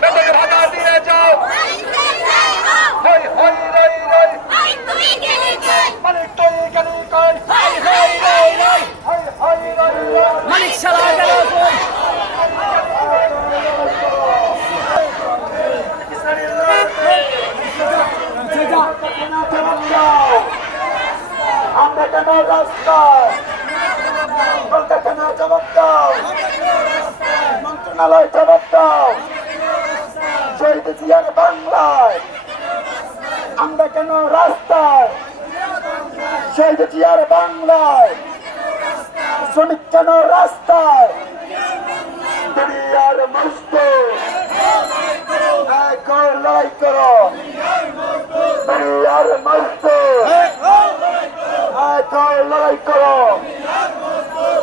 বেতন ভাতা দিয়ে যাও। হই হই রই রই মালিক তুই গেলি কই। হই হই রই রই মালিক শালা গেল কই? আমরা কেন রাস্তায়? কলকাতা জবাব দাও, মন্ত্রণালয় জবাব দাও। শহীদ জিয়ার বাংলায় আমরা কেন রাস্তায়? শহীদ জিয়ার বাংলায় শ্রমিক কেন রাস্তায়? দুনিয়ার মজদুর লড়াই করো, দুনিয়ার মজদুর লড়াই করো।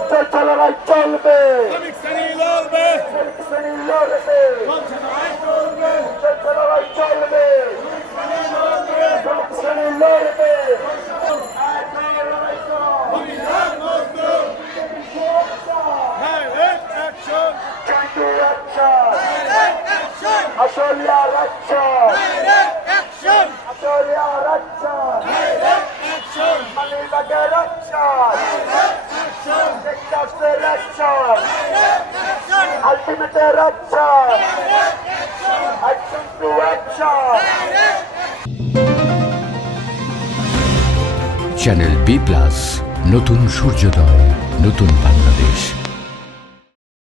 চলছে লড়াই চলবে, লড়বে, চলছে লড়াই চলবে, লড়বে। Asholia Racha, Asholia Racha, Malibaga Racha, Texas Racha, Ultimate Racha, Action to Action. Channel B plus, নতুন সূর্যোদয়, নতুন বাংলাদেশ।